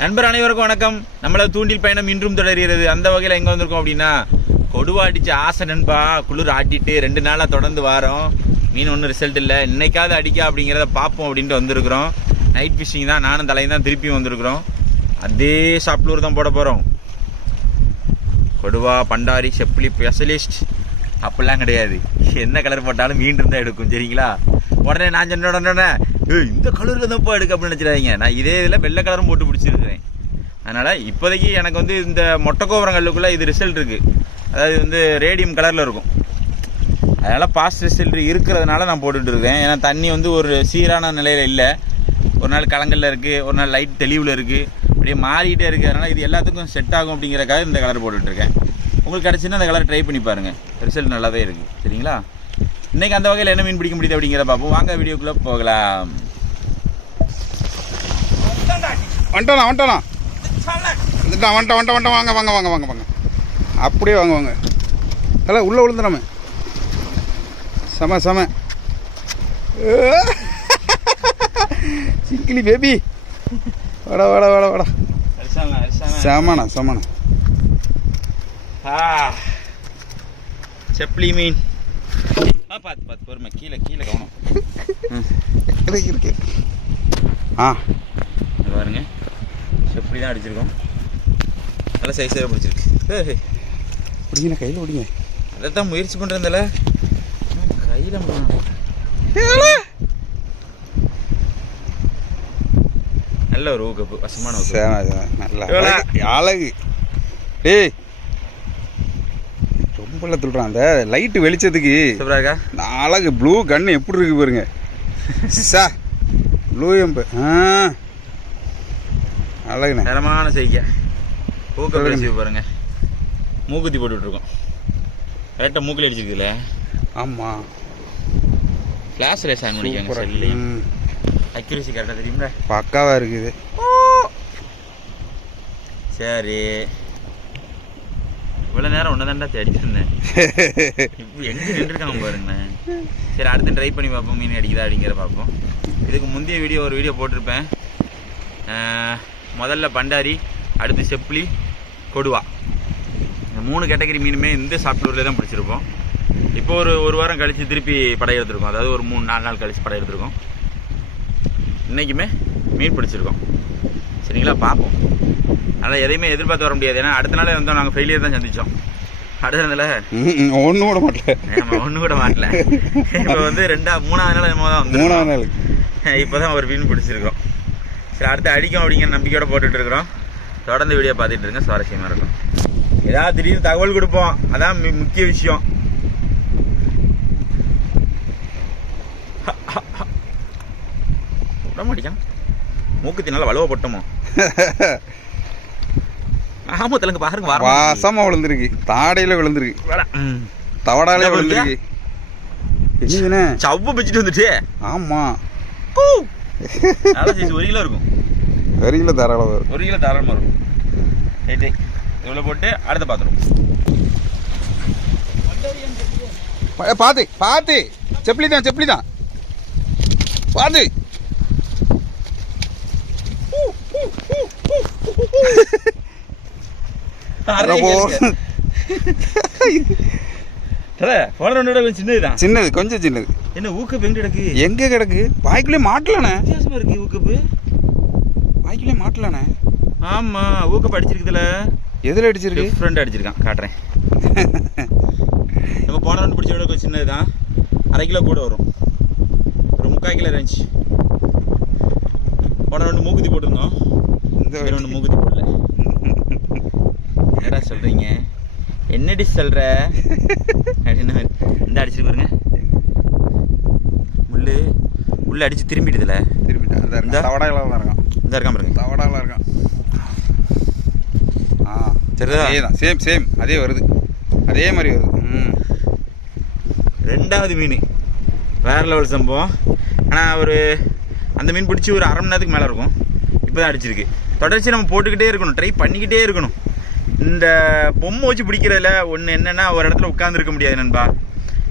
நண்பர் அனைவருக்கும் வணக்கம். நம்மள தூண்டில் பயணம் இன்றும் தொடர்கிறது. அந்த வகையில் எங்கே வந்திருக்கோம் அப்படின்னா, கொடுவா அடிச்சு ஆசை நண்பா, குளிர் ஆட்டிட்டு 2 நாளாக தொடர்ந்து வாரோம். மீன் ஒன்றும் ரிசல்ட் இல்லை. இன்னைக்காவது அடிக்கா அப்படிங்கிறத பார்ப்போம் அப்படின்ட்டு வந்திருக்கிறோம். நைட் ஃபிஷிங் தான், நானும் தலையும் தான் திருப்பியும் வந்திருக்கிறோம். அதே சாப்ளூர் தான் போட போகிறோம். கொடுவா, பண்டாரி, செப்பிலி ஸ்பெஷலிஸ்ட் அப்படிலாம் கிடையாது. என்ன கலர் போட்டாலும் மீன் இருந்தால் எடுக்கும், சரிங்களா? உடனே நான் சொன்ன உடனே இந்த கலருக்கு தான்ப்பா எடுக்க அப்படின்னு நினச்சிடாதீங்க. நான் இதே இதில் வெள்ளை கலரும் போட்டு பிடிச்சிருக்கிறேன். அதனால் இப்போதைக்கு எனக்கு வந்து இந்த மொட்டைக்கோவரங்கல்லுக்குள்ளே இது ரிசல்ட் இருக்குது. அதாவது வந்து ரேடியம் கலரில் இருக்கும். அதனால் பாஸ்ட் ரிசல்ட் இருக்கிறதுனால நான் போட்டுட்டு இருக்கேன். ஏன்னா தண்ணி வந்து ஒரு சீரான நிலையில் இல்லை. ஒரு நாள் கலங்கல்ல இருக்குது, ஒரு நாள் லைட் தெளிவில் இருக்குது, அப்படியே மாறிக்கிட்டே இருக்குது. அதனால் இது எல்லாத்துக்கும் செட் ஆகும் அப்படிங்கிறக்காக இந்த கலர் போட்டுட்ருக்கேன். உங்களுக்கு கிடச்சின்னா அந்த கலர் ட்ரை பண்ணி பாருங்கள், ரிசல்ட் நல்லாவே இருக்குது, சரிங்களா? இன்றைக்கி அந்த வகையில் என்ன மீன் பிடிக்க முடியுது அப்படிங்கிறத பார்ப்போம். வாங்க வீடியோக்குள்ளே போகலாம். வந்துட்டானா வாங்க வாங்க வாங்க வாங்க வாங்க அப்படியே வாங்க வாங்க. அல்ல உள்ளே விழுந்துடாம. செம சிக்கிலி பேபி, வாடா வாடா வாடா வாடா. செமண்ணா. செப்ளி மீன் பார்த்து பொறுமை, கீழே கவனம். இருக்கு பாருங்க, செப்ளி தான் அடிச்சிருக்கோம். நல்ல சைஸாக பிடிச்சிருக்கு. பிடிங்க, கையில் பிடிங்க. அதை தான் முயற்சி பண்ணுறதில்ல, கையில் நல்ல ஒரு ஊக்கப்பு, வசமான நல்ல அழகு. டேய் ரொம்ப துள்றான். அந்த லைட்டு வெளிச்சத்துக்கு அழகு. ப்ளூ கண்ணு எப்படி இருக்கு பாருங்க. ப்ளூ எம்பு அழகுண்ணே, தரமான செய்க. ஊக்க பாருங்க, மூக்குத்தி போட்டுட்ருக்கோம். கரெக்டாக மூக்கில் அடிச்சிருக்குல்ல? ஆமாம், கிளாஸ் ரேஸ் ஆன் பண்ணிக்காங்க. செல்லி அக்யூரசி கரெக்டாக தெரியுங்களா? பக்காவாக இருக்குது. சரி, இவ்வளோ நேரம் ஒன்று தாண்டா அடிச்சுட்டு இருந்தேன். இப்போ எங்கே நின்றுருக்காங்க பாருங்களேன். சரி, அடுத்து ட்ரை பண்ணி பார்ப்போம், மீன் அடிக்குதா அப்படிங்கிற பார்ப்போம். இதுக்கு முந்தைய ஒரு வீடியோ போட்டிருப்பேன். முதல்ல பண்டாரி, அடுத்து செப்ளி, கொடுவா, இந்த 3 கேட்டகரி மீனுமே இந்த சாப்ளூரில் தான் பிடிச்சிருப்போம். இப்போ ஒரு வாரம் கழித்து திருப்பி படம் எடுத்துருக்கோம். அதாவது ஒரு 3-4 நாள் கழித்து படம் எடுத்துருக்கோம். இன்றைக்குமே மீன் பிடிச்சிருக்கோம், சரிங்களா? பார்ப்போம். அதனால் எதையுமே எதிர்பார்த்து வர முடியாது. ஏன்னா அடுத்த நாளே வந்தோம், நாங்கள் ஃபெயிலியர் தான் சந்தித்தோம். அடுத்ததுல ஒன்று கூட மாட்டல. இப்போ வந்து 3ஆவது நாள் என்னமோ தான் வந்து 3ஆவது நாள் இப்போ தான் ஒரு மீன் பிடிச்சிருக்கோம். சரி, அடுத்து அடிக்கும் அப்படிங்கிற நம்பிக்கையோடு போட்டுட்டு இருக்கிறோம். தொடர்ந்து வீடியோ பார்த்துட்டு இருங்க, சுவாரஸ்யமாக இருக்கும். ஏதாவது திடீர்னு தகவல் கொடுப்போம், அதான் முக்கிய விஷயம். உடம்பு அடிக்கான், மூக்குத்தி நல்லா வலுவ போட்டோமோ. ஆமத்தலங்க பாருங்க, வாசமா விழுந்துருக்கு, தாடையில விழுந்துருக்கு, தவடாலே விழுந்துருக்கு. என்னதுண்ணே சவ்வு பிச்சுட்டு வந்துட்டு? ஆமா, 1 கிலோ இருக்கும். 1 கிலோ தாராளமாக இருக்கும். 1 கிலோ தாராளமாக இருக்கும். ரைட்டு, இவ்வளோ போட்டு அடுத்த பாத்திரம் பார்த்து. செப்ளி தான் பார்த்து. சின்னது, கொஞ்சம் சின்னது. என்ன ஊக்கப்பு எங்க கிடக்கு? எங்க கிடக்கு? வாய்க்குள்ளே மாட்டலானே. வித்தியாசமா இருக்கு ஊக்கப்பு. வாய்க்குள்ளே மாட்டலானே. ஆமா, ஊக்கப்பு அடிச்சிருக்குதுல. எதுல அடிச்சிருக்கு? டிஃப்ரெண்ட் அடிச்சிருக்கான், காட்டுறேன். நம்ம போன ரவுண்ட் பிடிச்ச விட சின்னதுதான். 1/2 கிலோ கூட வரும், ஒரு 3/4 கிலோ ரேஞ்ச். போன ரவுண்டு மூக்குத்தி போட்டிருந்தோம், இந்த ரவுண்டு மூக்குத்தி போடல. என்னடா சொல்றீங்க, என்னடி சொல்ற அப்படின்னு இந்த அடிச்சிட்டு பாருங்க. முள்ளு அடிச்சு திரும்பிட்டுதுல. இந்த தவடாலாம் இருக்கான், இந்த இருக்கான் பாருங்க, தவடாலாம் இருக்கான். சரிதான், சேம் அதே வருது, அதே மாதிரி வருது. 2வது மீன் வேற லெவல் சம்பவம். ஆனால் அந்த மீன் பிடிச்சி ஒரு 1/2 மணி நேரத்துக்கு மேலே இருக்கும். இப்போ தான் அடிச்சிருக்கு. தொடர்ச்சி நம்ம போட்டுக்கிட்டே இருக்கணும், ட்ரை பண்ணிக்கிட்டே இருக்கணும். இந்த பொம்மை வச்சு பிடிக்கிறதுல ஒன்று என்னென்னா, ஒரு இடத்துல உட்காந்துருக்க முடியாது நண்பா.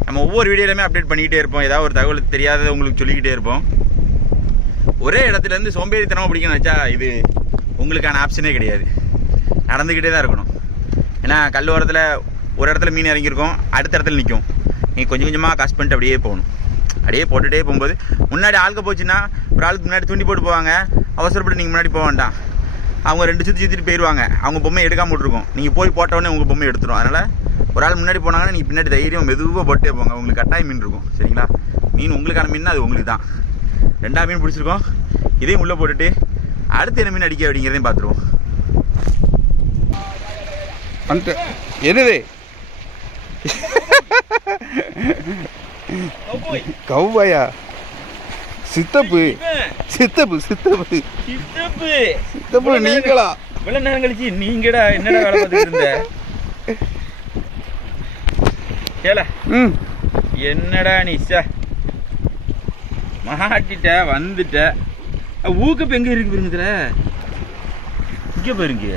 நம்ம ஒவ்வொரு வீடியோலையுமே அப்டேட் பண்ணிக்கிட்டே இருப்போம். ஏதாவது ஒரு தகவல் தெரியாததை உங்களுக்கு சொல்லிக்கிட்டே இருப்போம். ஒரே இடத்துலேருந்து சோம்பேறித்தனமாக பிடிக்கணும்னு வச்சா இது உங்களுக்கான ஆப்ஷனே கிடையாது, நடந்துக்கிட்டே தான் இருக்கணும். ஏன்னா கல் ஓரத்தில் ஒரு இடத்துல மீன் இறங்கியிருக்கோம், அடுத்த இடத்துல நிற்கும். நீங்கள் கொஞ்சம் கொஞ்சமாக காசு பண்ணிட்டு அப்படியே போகணும். அப்படியே போட்டுகிட்டே போகும்போது முன்னாடி ஆளுக்க போச்சுன்னா ஒரு ஆளுக்கு முன்னாடி தூண்டி போட்டு போவாங்க. அவசரப்பட்டு நீங்கள் முன்னாடி போக வேண்டாம், அவங்க 2 சுற்றிட்டு போயிடுவாங்க. அவங்க பொம்மை எடுக்காமல் விட்ருக்கோம், நீங்கள் போய் போட்டவுடனே உங்கள் பொம்மை எடுத்துரும். அதனால் ஒரு ஆள் முன்னாடி போனாங்கன்னா நீங்கள் பின்னாடி தைரியம் மெதுவாக போட்டே போங்க. உங்களுக்கு கட்டாயம் மீன் இருக்கும், சரிங்களா? மீன் உங்களுக்கான மீன் அது உங்களுக்கு தான். 2 மீன் பிடிச்சிருக்கோம், இதையும் உள்ளே போட்டுட்டு அடுத்து என்ன மீன் அடிக்க அப்படிங்கிறதையும் பார்த்துருவோம். என்னது கவ்வாயா? சித்தப்பு சித்தப்பு சித்தப்பு சித்தப்பு நீங்களா? இவ்வளோ நேரம் கழிச்சு நீங்கடா என்னடா வேலை பார்த்துட்டு இருந்த? கேள என்னடா நீ மாட்டிட்ட வந்துட்ட. ஊக்கப்பு எங்க இருக்கு பாருங்க, இங்க பாருங்க.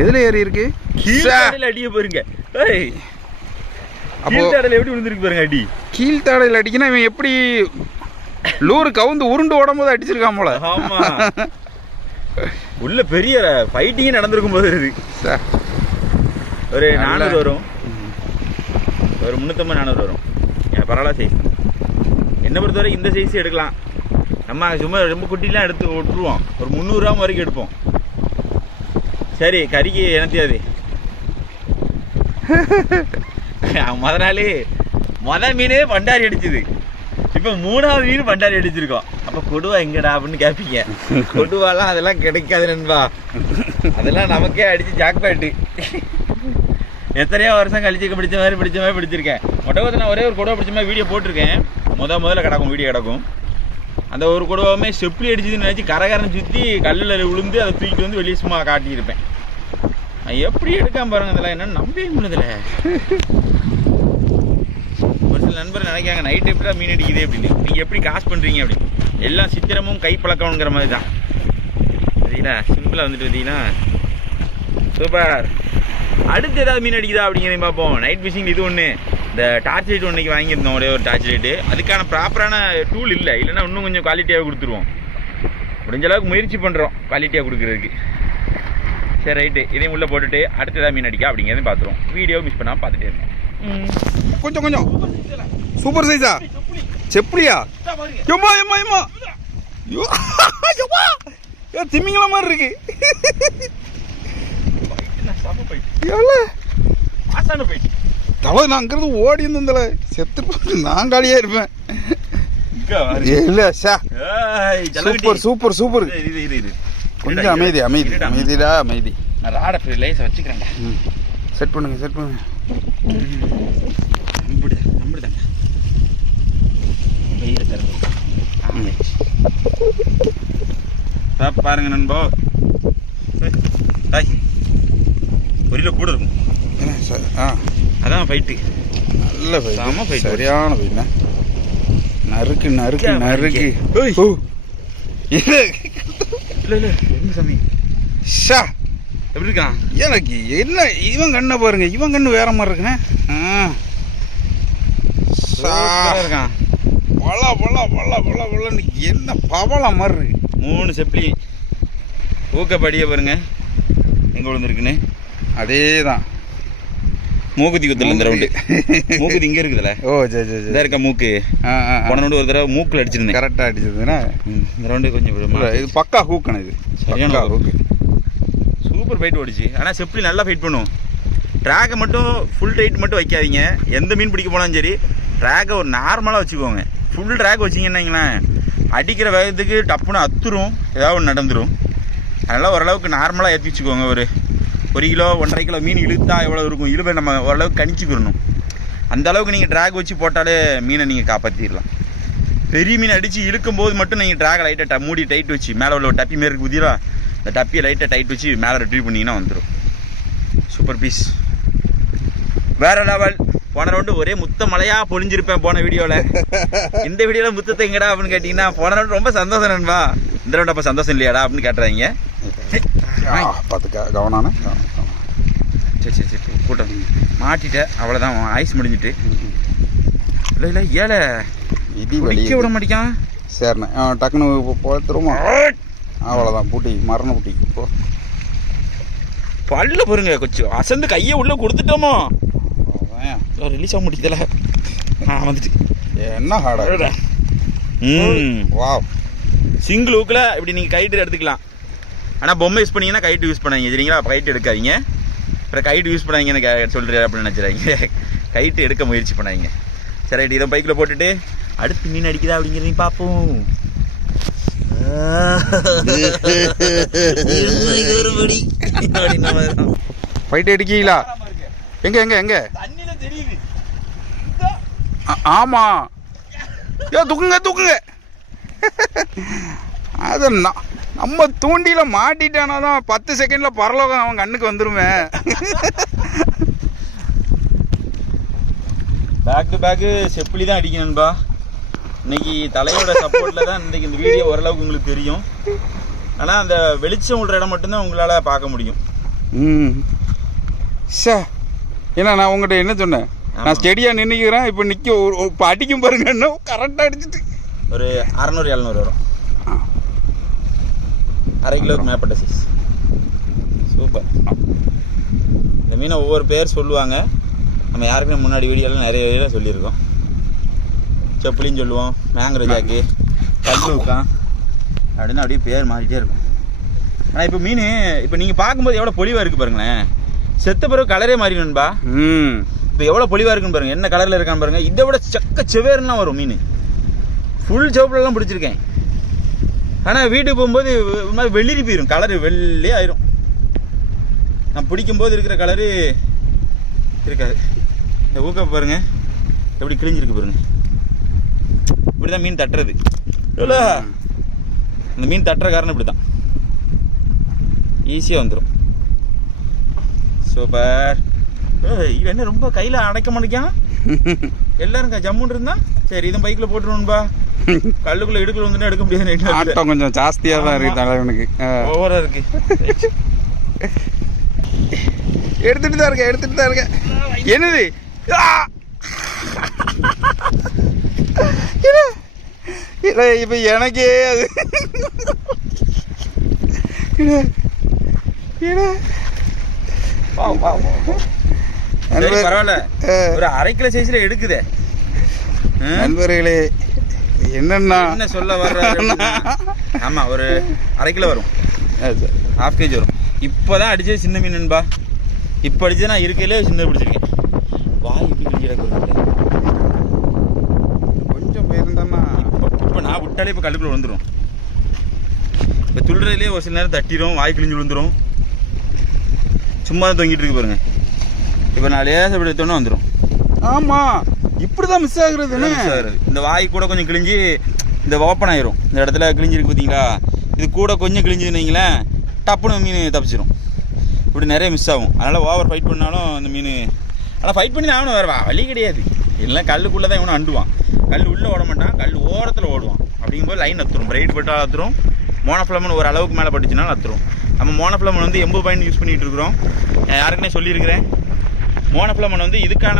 எதுல ஏறி இருக்கு? கீழ்த்தாடையில அடிய பாருங்க. கீழ்த்தாடையில எப்படி விழுந்துருக்கு பாருங்க அடி. கீழ்த்தாடையில அடிக்கினா இவன் எப்படி லூரு கவுந்து உருண்டு ஓடும் போது அடிச்சிருக்கான் போல. ஆமா, உள்ள பெரிய ஃபைட்டிங்கே நடந்திருக்கும் போது இருக்கு. ஒரு 400 வரும், ஒரு 350-400 வரும். பரவாயில்ல சைஸ். என்ன பொறுத்தவரை இந்த சைஸ் எடுக்கலாம். நம்ம சும்மா ரொம்ப குட்டிலாம் எடுத்து விட்டுருவோம், ஒரு 300 கிராம் வரைக்கும் எடுப்போம். சரி, கறிக்கு எனத்தியாது மொத மீனே பண்டாரி அடிச்சுது, இப்போ 3வது மீன் பண்டாரி அடிச்சிருக்கோம். அப்போ கொடுவா எங்கடா அப்படின்னு கேட்பீங்க. கொடுவாலாம் அதெல்லாம் கிடைக்காது நண்பா, அதெல்லாம் நமக்கே அடிச்சு ஜாக்பாட்டு. எத்தனையோ வருஷம் கழிச்சு பிடிச்ச மாதிரி பிடிச்சிருக்கேன். மொட்டை நான் ஒரே ஒரு கொடுவா பிடிச்ச மாதிரி வீடியோ போட்டிருக்கேன். முதல்ல கிடக்கும், வீடியோ கிடக்கும். அந்த ஒரு கொடுவாவுமே செப்பிலி அடிச்சதுன்னு நினச்சி கரகரன்னு சுற்றி கல்லில் விழுந்து அதை தூக்கிட்டு வந்து வெளியே சும்மா காட்டியிருப்பேன். எப்படி எடுக்காம பாருங்க, இதெல்லாம் என்னன்னு நம்பவே முடியல. ஒரு சில நண்பர் நினைக்காங்க நைட்டு எப்படி தான் மீன் அடிக்குது அப்படின்னு. நீங்கள் எப்படி காசு பண்ணுறீங்க அப்படின்னு. எல்லாம் சித்திரமும் கைப்பழக்கம்ங்கிற மாதிரி தான். சரிங்களா? சிம்பிளாக வந்துட்டு பார்த்தீங்கன்னா சூப்பர். அடுத்து ஏதாவது மீன் அடிக்குதா அப்படிங்கிறதையும் பார்ப்போம். நைட் ஃபிஷிங் இது ஒன்று, இந்த டார்ச் லைட் ஒன்றைக்கு வாங்கியிருந்தோம், ஒரே ஒரு டார்ச் லைட்டு. அதுக்கான ப்ராப்பரான டூல் இல்லை, இல்லைன்னா இன்னும் கொஞ்சம் குவாலிட்டியாக கொடுத்துருவோம். முடிஞ்ச அளவுக்கு முயற்சி பண்ணுறோம் குவாலிட்டியாக கொடுக்குறதுக்கு. சரி ரைட்டு, இதையும் உள்ளே போட்டுட்டு அடுத்து ஏதாவது மீன் அடிக்கா அப்படிங்கிறதையும் பார்த்துருவோம். வீடியோ மிஸ் பண்ணாமல் பார்த்துட்டே இருக்கோம். கொஞ்சம் சூப்பர் சைஸா? செப்பலியா? எம்மா எம்மா எம்மா, திமிங்கல மாதிரி இருக்கு. தலை நான் அங்கிருந்து ஓடி இருந்தேன், செத்து நான் காலியா இருப்பேன். இல்ல சூப்பர் சூப்பர் சூப்பர். கொஞ்சம் அமைதி அமைதி அமைதிடா அமைதி. நான் ராடை லேசா வச்சுக்கிறேன்டா. செட் பண்ணுங்க. நம்பிடுதாங்க பாருங்க நண்பா. ஒரு கிலோ கூட இருக்கும். அதான் ஃபைட்டு, நல்ல ஃபைட், சரியான ஃபைட்ண்ணா. நறுக்கு நறுக்கு நறுக்கு. இல்லை என்ன சாமி எப்படி இருக்கான்? எனக்கு என்ன இவன் கண்ணை பாருங்க, இவன் கண்ணு வேற மாதிரி இருக்குண்ணே. இருக்கான் பல பல பல பல பலன்னு என்ன பவள மாதிரி இருக்கு. 3 செப்லி ஊக்கப்படியே பாருங்க எங்க விழுந்துருக்குன்னு. அதே தான் மூக்குத்தி குத்துல இந்த ரவுண்டு. மூக்குத்தி இங்க இருக்குதுல்ல. ஓ சரி இதாக இருக்கா மூக்கு. போன ரவுண்டு ஒரு தடவை மூக்கில் அடிச்சிருந்தேன். கரெக்டாக அடிச்சதுன்னா இந்த ரவுண்டு கொஞ்சம் இது பக்கா ஹூக்கணும். இது சரியான ஹூக்கு. சூப்பர் ஃபைட் ஓடிச்சு. ஆனால் செப்லி நல்லா ஃபைட் பண்ணும். ட்ராகை மட்டும் ஃபுல் டைட் மட்டும் வைக்காதீங்க. எந்த மீன் பிடிக்க போனாலும் சரி ட்ராகை ஒரு நார்மலாக வச்சுக்கோங்க. ஃபுல் ட்ராக் வச்சிங்கன்னா அடிக்கிற வேகத்துக்கு டப்புன்னு அத்துரும், ஏதாவது ஒன்று நடந்துடும். அதனால் ஓரளவுக்கு நார்மலாக ஏற்றி வச்சுக்கோங்க. ஒரு கிலோ 1.5 கிலோ மீன் இழுத்தா எவ்வளோ இருக்கும், இழுவை நம்ம ஓரளவுக்கு கணிச்சிக்கிறணும். அந்த அளவுக்கு நீங்கள் ட்ராக் வச்சு போட்டாலே மீனை நீங்கள் காப்பாற்றிடலாம். பெரிய மீன் அடித்து இழுக்கும் போது மட்டும் நீங்கள் ட்ராகை லைட்டாக மூடி டைட் வச்சு, மேலே உள்ள ஒரு டப்பி மாரி இருக்கு புதியலா, அந்த டப்பியை லைட்டாக டைட் வச்சு மேலே ரிட்ரீவ் பண்ணிங்கன்னா வந்துடும். சூப்பர் பீஸ், வேற லெவல். போன ரவுண்டு ஒரே முத்த மழையாக பொழிஞ்சிருப்பேன் போன வீடியோவில். இந்த வீடியோவில் முத்தத்தை எங்கடா அப்படின்னு கேட்டிங்கன்னா போன ரவுண்டு ரொம்ப சந்தோஷம் நண்பா. இந்த ரவுண்டு அப்போ சந்தோஷம் இல்லையாடா அப்படின்னு கேட்டுறாங்க. பார்த்துக்க கவனம். சரி கூட்டம் மாட்டிட்டேன், அவ்வளோதான், ஐஸ் முடிஞ்சிட்டு. இல்லை ஏழை இடி வலிக்க விட மாட்டேங்கான். சரிண்ணே டக்குன்னு போத்துருமா. அவ்வளோதான் பூட்டி மரண பூட்டி. பல்ல பாருங்க கொஞ்சம் அசந்து கையை உள்ள கொடுத்துட்டோமோ ரிலீஸ் ஆக முடியுதுல. வந்துட்டு என்ன ஹார்டா. வா சிங்கிள் ஊக்கில் இப்படி நீங்கள் கைட்டு எடுத்துக்கலாம். ஆனால் பொம்மை யூஸ் பண்ணீங்கன்னா கைட்டு யூஸ் பண்ணாதீங்க சரிங்களா. கைட்டு எடுக்காதீங்க. அப்புறம் கைட்டு யூஸ் பண்ணாங்கன்னு சொல்கிறேன் அப்படின்னு நினச்சிடாதீங்க. கைட்டு எடுக்க முயற்சி பண்ணாதீங்க. சரி ரைட்டு, இதை பைக்கில் போட்டுட்டு அடுத்து மீன் அடிக்குதா அப்படிங்கிறதையும் பார்ப்போம். ஃபைட் அடிக்கீங்களா? எங்க எங்க எங்க? ஆமா தூக்குங்க தூக்குங்க. அது நம்ம தூண்டில மாட்டிட்டானா தான் 10 செகண்ட்ல பரலோகம் அவன் கண்ணுக்கு வந்துருமே. பேக் டு பேக்கு செப்பிலி தான் அடிக்கணும்பா. இன்னைக்கு தலையோட சப்போர்ட்டில் தான் இன்றைக்கி இந்த வீடியோ ஓரளவுக்கு உங்களுக்கு தெரியும். ஆனால் அந்த வெளிச்சம் விடுற இடம் மட்டும்தான் உங்களால் பார்க்க முடியும். ஏன்னா நான் உங்கள்கிட்ட என்ன சொன்னேன், நான் ஸ்டெடியாக நின்றுக்கிறேன். இப்போ இப்போ அடிக்கும் பாருங்க, என்ன கரெக்டாக அடிச்சுட்டு ஒரு 600-700 வரும். 1/2 கிலோவுக்கு மேற்பட்ட சைஸ். சூப்பர். இந்த மீனை ஒவ்வொரு பேர் சொல்லுவாங்க. நம்ம யாருக்குமே முன்னாடி வீடியோலாம் நிறைய வீடியோலாம் சொல்லியிருக்கோம். செப்பிலின்னு சொல்லுவோம், மேங்கரோ ஜாக்கு, கல்லுக்கான் அப்படின்னு அப்படியே பேர் மாறிட்டே இருக்கும். ஆனால் இப்போ மீன் இப்போ நீங்கள் பார்க்கும்போது எவ்வளோ பொலிவாக இருக்குது பாருங்களேன். செத்த பிறகு கலரே மாறிடும்பா. இப்போ எவ்வளோ பொலிவாக இருக்குன்னு பாருங்கள், என்ன கலரில் இருக்கான்னு பாருங்கள். இதை விட சக்க செவேர்லாம் வரும் மீன். ஃபுல் சிவப்புலலாம் பிடிச்சிருக்கேன். ஆனால் வீட்டுக்கு போகும்போது மாதிரி வெளிரி போயிடும், கலரு வெள்ளே ஆயிரும். நான் பிடிக்கும்போது இருக்கிற கலரு இருக்காது. இந்த ஊக்க பாருங்கள் எப்படி கிழிஞ்சிருக்கு பாருங்கள். இப்படி தான் மீன் தட்டுறது. இல்லை இந்த மீன் தட்டுற காரணம் இப்படி தான், ஈஸியாக வந்துடும். சூப்பர். இவன் என்ன ரொம்ப கையில் அடைக்க மாட்டேங்கான். எல்லாரும் ஜம்முன்னு இருந்தான். சரி இதை பைக்கில் போட்டுருவோன்பா. கல்லுக்குள்ள இடுக்கல வந்துட்டு எடுக்க முடியாது. ஆட்டம் கொஞ்சம் ஜாஸ்தியாக தான் இருக்கு தலைவனுக்கு. ஓவராக இருக்கு. எடுத்துட்டு தான் இருக்கேன். என்னது இல்லை இப்போ எனக்கே அது பரவாயில்ல, ஒரு 1/2 கிலோ சைஸ்ல எடுக்குதே. நண்பர்களே என்ன சொல்ல வர்ற? ஆமா ஒரு 1/2 கிலோ வரும், 1/2 kg வரும். இப்போதான் அடிச்சது சின்ன மீன்பா. இப்போ அடிச்சது நான் இருக்கையிலே சின்ன பிடிச்சிருக்கேன். வாய் எப்படி கிடக்கு கொஞ்சம் போயிருந்தேன்னா. இப்போ நான் விட்டாலே இப்போ கல்லுக்குள்ள விழுந்துடும். இப்போ துள்ளுறதுலேயே ஒரு சில நேரம் தட்டிடும், வாய் கிழிஞ்சு விழுந்துடும். சும்மா தான் தொங்கிட்டு இருக்கு பாருங்க. இப்போ நான் லேசாக இப்படி எடுத்தோன்னே வந்துடும். ஆமாம் இப்படிதான் மிஸ் ஆகுறது. இந்த வாய் கூட கொஞ்சம் கிழிஞ்சு இந்த ஓப்பன் ஆயிரும். இந்த இடத்துல கிழிஞ்சிருக்கு பார்த்தீங்களா, இது கூட கொஞ்சம் கிழிஞ்சுன்னு வைங்களேன், டப்புன்னு மீன் தப்பிச்சிடும். இப்படி நிறைய மிஸ் ஆகும். அதனால் ஓவர் ஃபைட் பண்ணாலும் அந்த மீன், ஆனால் ஃபைட் பண்ணி தான் அவனும் வேறு வழி கிடையாது. இல்லைனா கல்லுக்குள்ளே தான் இவனும் அண்டுவான். கல் உள்ளே ஓட மாட்டான், கல் ஓரத்தில் ஓடுவான். அப்படிங்கும்போது லைன் அத்துரும், பிரைட் பட்டால் அத்துரும். மோனோஃப்ளமன் ஒரு அளவுக்கு மேலே பட்டுச்சுனாலும் அத்துரும். நம்ம மோனோஃப்ளமன் வந்து 80 பாயிண்ட் யூஸ் பண்ணிகிட்டு இருக்கிறோம். யாருக்குன்னே சொல்லியிருக்கிறேன். மோனோஃப்ளமன் வந்து இதுக்கான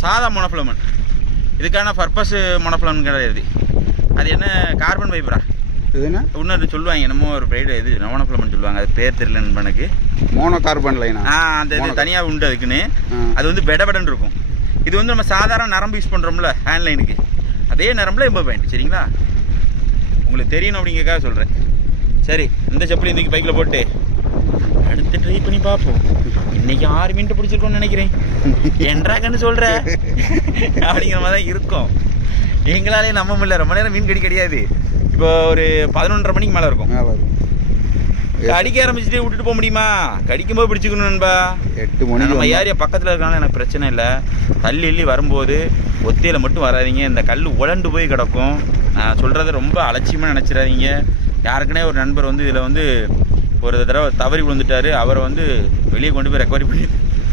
சாதா மோனோஃப்ளமன், இதுக்கான பர்பஸ் மோனோஃப்ளமன் கிடையாது. அது என்ன கார்பன் ஃபைபரா இதுன்னா இன்னொரு சொல்லுவாங்க, என்னமோ ஒரு பிரைடு இது மோனோஃப்ளமன் சொல்லுவாங்க. அது பேர் தெரியல எனக்கு. மோனோ கார்பன் லைனா? அந்த இது தனியாக உண்டு அதுக்குன்னு. அது வந்து பெடபெடன் இருக்கும். இது வந்து நம்ம சாதாரண நரம்பு யூஸ் பண்ணுறோம்ல ஹேண்ட் லைனுக்கு, அதே நரம்பில் 80 பாயிண்ட். சரிங்களா, உங்களுக்கு தெரியணும் அப்படிங்கிறக்காக சொல்கிறேன். சரி இந்த செப்பலி இன்றைக்கி பைக்கில் போட்டு அடுத்து ட்ரை பண்ணி பார்ப்போம். இன்னைக்கு 6 மீன் பிடிச்சிருக்கோன்னு நினைக்கிறேன். என்றாக்கன்னு சொல்கிற அப்படிங்கிற மாதிரி தான் இருக்கும். எங்களாலே நம்ப முடியல. ரொம்ப நேரம் மீன் கிடையாது. இப்போ ஒரு 11:30 மணிக்கு மேலே இருக்கும். அடிக்க ஆரம்பிச்சுட்டு விட்டுட்டு போக முடியுமா? கடிக்கும்போது பிடிச்சிக்கணும்பா. 8 மணி. நம்ம ஏரியா பக்கத்தில் இருக்கனால எனக்கு பிரச்சனை இல்லை. தள்ளி வரும்போது ஒத்தையில் மட்டும் வராதிங்க. இந்த கல் உழண்டு போய் கிடக்கும். நான் சொல்கிறத ரொம்ப அலட்சியமாக நினச்சிடாதீங்க. யாருக்குனே ஒரு நண்பர் வந்து இதில் வந்து ஒரு தடவை தவறி விழுந்துட்டார். அவரை வந்து வெளியே கொண்டு போய் ரெக்கவரி பண்ணி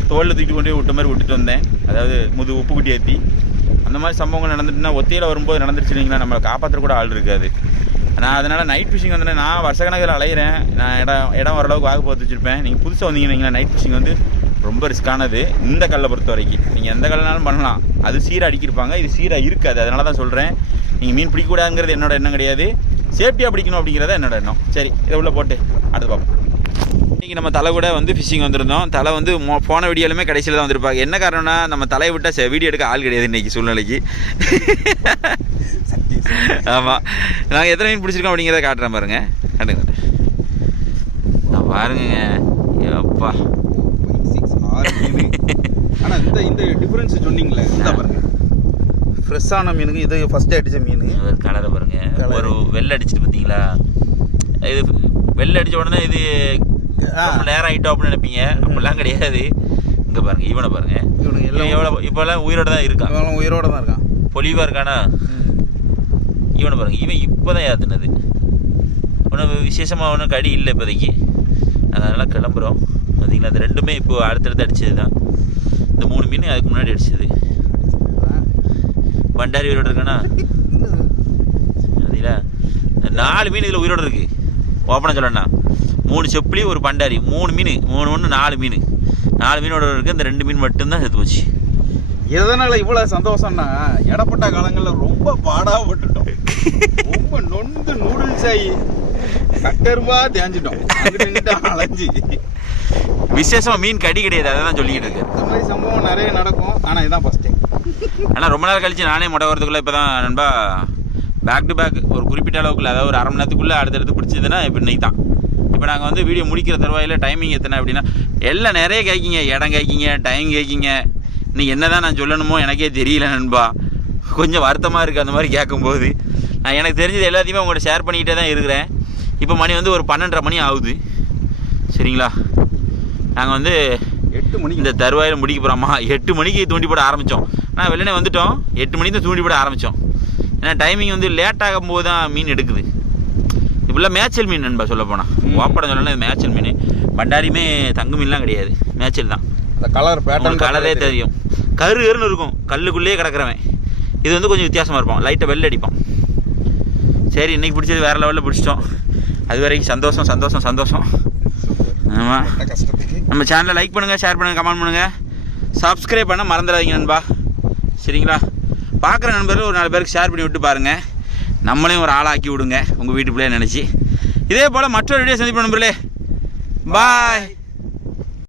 தோளில் தூக்கிட்டு கொண்டு போய் விட்ட மாதிரி விட்டுட்டு வந்தேன். அதாவது உப்பு குட்டி ஏற்றி அந்த மாதிரி சம்பவங்கள் நடந்துட்டுனா ஒத்தையில் வரும்போது நடந்துருச்சுங்களா, நம்மளை காப்பாற்ற கூட ஆள் இருக்காது. நான் அதனால் நைட் ஃபிஷிங் வந்து நான் வருஷக்கணக்கில் அலையிறேன். நான் இடம் ஓரளவுக்கு வாக்கு பார்த்து வச்சுருப்பேன். நீங்கள் புதுசாக வந்தீங்கன்னா நைட் ஃபிஷிங் வந்து ரொம்ப ரிஸ்க்கானது. இந்த கல்லை பொறுத்த வரைக்கும் நீங்கள் எந்த கல்லுனாலும் பண்ணலாம். அது சீராக அடிக்கிருப்பாங்க, இது சீராக இருக்காது. அதனால தான் சொல்கிறேன், நீங்கள் மீன் பிடிக்கக்கூடாதுங்கிறது என்னோட எண்ணம் கிடையாது. சேஃப்டியாக பிடிக்கணும் அப்படிங்கிறத என்னோட எண்ணம். சரி, இதை உள்ள போட்டு அடுத்து பார்ப்போம். இன்றைக்கி நம்ம தலை கூட வந்து ஃபிஷிங் வந்திருந்தோம். தலை வந்து போன வீடியோலுமே கடைசியில் தான் வந்திருப்பாங்க. என்ன காரணம்னா நம்ம தலையை விட்டால் வீடியோ எடுக்க ஆள் கிடையாது இன்றைக்கி சூழ்நிலைக்கு. ஆமாம், நாங்கள் எத்தனை மீன் பிடிச்சிருக்கோம் அப்படிங்கிறத காட்டுறேன் பாருங்க. காட்டுங்க பாருங்க. அப்பா ஆனால் இந்த டிஃப்ரென்ஸ் சொன்னீங்களே, இந்த பாருங்க ஃப்ரெஷ்ஷான மீனுக்கு இது ஃபஸ்ட்டு அடித்த மீன் கலரை பாருங்க. ஒரு வெள்ளை அடிச்சுட்டு பார்த்தீங்களா, இது வெள்ளை அடித்த உடனே இது நேரம் ஆகிட்டோம் அப்படின்னு நினைப்பீங்க. அப்படிலாம் கிடையாது. இங்கே பாருங்க, இவனை பாருங்க, எவ்வளோ இப்போல்லாம் உயிரோட தான் இருக்கான். உயிரோட தான் இருக்கான், பொலிவாக இருக்கானா. இவனை பாருங்க, இவன் இப்போ தான் ஏற்றுனது. ஒன்றும் விசேஷமாக ஒன்றும் கடி இல்லை இப்போதைக்கு. அதனால் கிளம்புறோம். பார்த்தீங்களா, அது ரெண்டுமே இப்போ அடுத்தடுத்து அடித்தது தான். இந்த 3 மீன் அதுக்கு முன்னாடி அடிச்சது. பண்டாரி உயிரோடு இருக்கானா, பார்த்தீங்களா. 4 மீன் இதில் உயிரோடு இருக்குது. ஓப்பனாக சொல்லணும்னா 3 செப்பிலி ஒரு பண்டாரி, 3 மீன், 3 4 மீன், 4 மீனோட இருக்குது. இந்த 2 மீன் மட்டும்தான் செத்து போச்சு. எதனால இவ்வளோ சந்தோஷம்னா, இடப்பட்ட காலங்களில் ரொம்ப பாடாப்பட்டுட்டோம். ரொம்ப நொந்து நூடுல்ஸ் ஆகி கட்டரும்பா தேஞ்சிட்டோம், அலைஞ்சி. விசேஷமாக மீன் கடி கிடையாது, அதை தான் சொல்லிக்கிட்டு இருக்கு. இந்த மாதிரி சம்பவம் நிறைய நடக்கும். ஆனால் இதுதான் ஃபஸ்ட் டைம். ஆனால் ரொம்ப நேரம் கழிச்சு நானே முட்டை வரதுக்குள்ளே இப்போ தான் நண்பா பேக் டு பேக் ஒரு குறிப்பிட்ட அளவுக்குள்ள, அதாவது ஒரு 1/2 மணி நேரத்துக்குள்ளே அடுத்தடுத்து பிடிச்சதுன்னா இப்போ இன்னைக்கு தான். இப்போ நாங்கள் வந்து வீடியோ முடிக்கிற தருவாயில் டைமிங் எத்தனை அப்படின்னா எல்லாம் நிறைய கேட்கிங்க, இடம் கேட்கிங்க, டைம் கேட்கிங்க. இன்னைக்கு என்ன தான் நான் சொல்லணுமோ எனக்கே தெரியல நண்பா. கொஞ்சம் வருத்தமாக இருக்குது அந்த மாதிரி கேட்கும்போது. நான் எனக்கு தெரிஞ்சது எல்லாத்தையுமே உங்கள்கிட்ட ஷேர் பண்ணிக்கிட்டே தான் இருக்கிறேன். இப்போ மணி வந்து ஒரு 12:30 மணி ஆகுது. சரிங்களா, நாங்கள் வந்து 8 மணிக்கு இந்த தருவாயில் முடிக்க போகிறோமா. 8 மணிக்கு தூண்டி போட ஆரம்பித்தோம். நான் வெளியே வந்துட்டோம். 8 மணிக்கு தான் தூண்டி போட ஆரம்பித்தோம். ஏன்னா டைமிங் வந்து லேட் ஆகும் போது தான் மீன் எடுக்குது. இப்படிலாம் மேய்ச்சல் மீன் நண்பா சொல்ல போனால், ஓப்படம் சொல்லலாம், இது மேய்ச்சல் மீன். பண்டாரியுமே தங்கு மீன்லாம் கிடையாது, மேய்ச்சல் தான். அந்த கலர் பேட்டர்ன் கலரே தெரியும். கருன்னு இருக்கும், கல்லுக்குள்ளேயே கிடக்கிறவன். இது வந்து கொஞ்சம் வித்தியாசமாக இருப்பான், லைட்டாக வெள்ளை அடிப்பான். சரி, இன்றைக்கி பிடிச்சது வேறு லெவலில் பிடிச்சிட்டோம். அது வரைக்கும் சந்தோஷம் சந்தோஷம் சந்தோஷம். ஆமாம், நம்ம சேனலை லைக் பண்ணுங்கள், ஷேர் பண்ணுங்கள், கமெண்ட் பண்ணுங்கள், சப்ஸ்கிரைப் பண்ண மறந்துடாதீங்க நண்பா. சரிங்களா, பார்க்குற நண்பர்கள் ஒரு 4 பேருக்கு ஷேர் பண்ணி விட்டு பாருங்கள். நம்மளையும் ஒரு ஆளாக்கி விடுங்க உங்கள் வீட்டு பிள்ளைய நினச்சி. இதே போல் மற்றொரு வீடியோ சந்திப்போம் நண்பர்களே. பாய்.